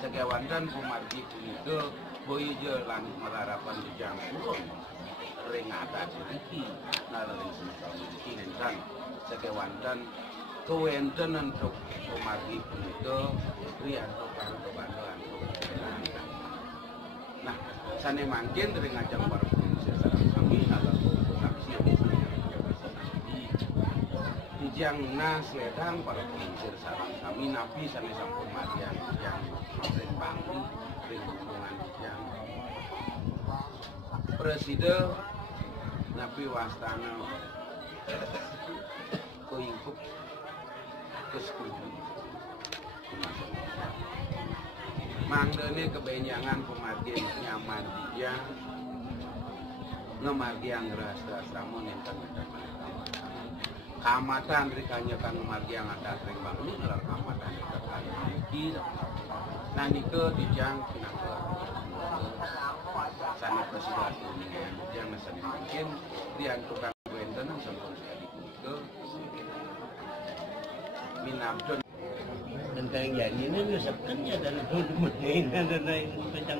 Sekewandan kumargi punika boyo lan mararapan dijang kulon ring atas iki nalering iki nentang sekewandan kewenten untuk kumargi punika riyanto karo kebantuan. Nah, sane mangkin ring ajang para pengungsi sareng kami ala saksi dijang nas ledang para pengungsi sareng kami nabi sane sampun matian yang ring bangun ring hubungan yang presiden nabi wastana koingkup kesekutu mangdene kebenyangan pemargian nyaman dia ngemargian rasa ramon yang kamatan rikanyakan pemargian ada ring bangun dalam kamatan iki nanike dijang pinangga sana presiden yang nasani mungkin diantukan wenten sampun sekali punika minamjon tentang jadi ini biasanya dari dulu menina dan lain macam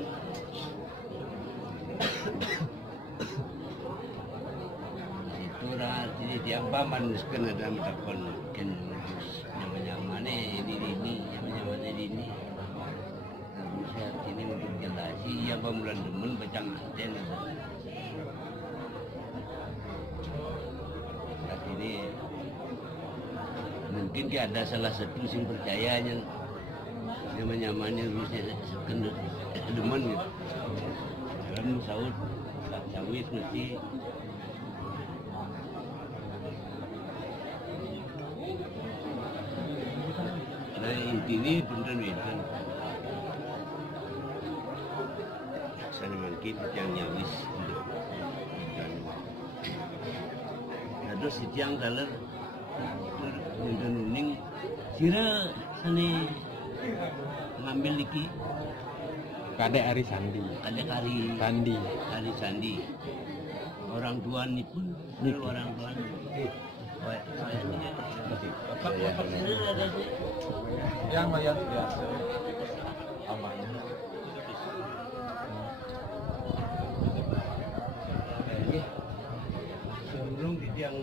itu lah jadi dia paman sekarang ada macam kan nyaman ini nyaman ini saat ini untuk jelasi ya pemulan demen bacang anten saat ini mungkin dia ada salah satu yang percayanya nyaman-nyamannya rusnya sekendut demen gitu dalam sahut sawit mesti ada intinya punten-punten sana mungkin yang nyawis untuk terus itu yang dalam dan uning sira sane ngambil iki kadek Ari Sandi. ada kari Sandi. kari Sandi. Orang tua ni pun orang tua ni. Saya ni. Bapak sira ada sih. Yang mayat biasa. Aman. Sebelum di tiang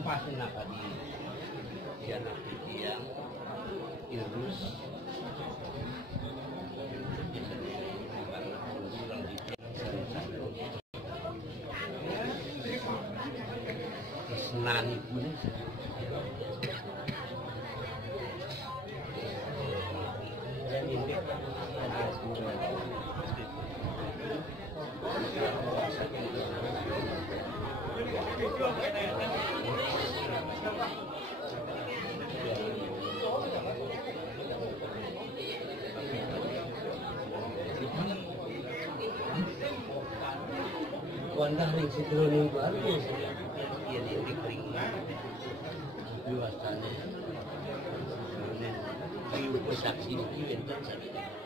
pas nak di tiang irus senani pun Wanda ring sidroning baru ya di kering biasanya kemudian saksi di enten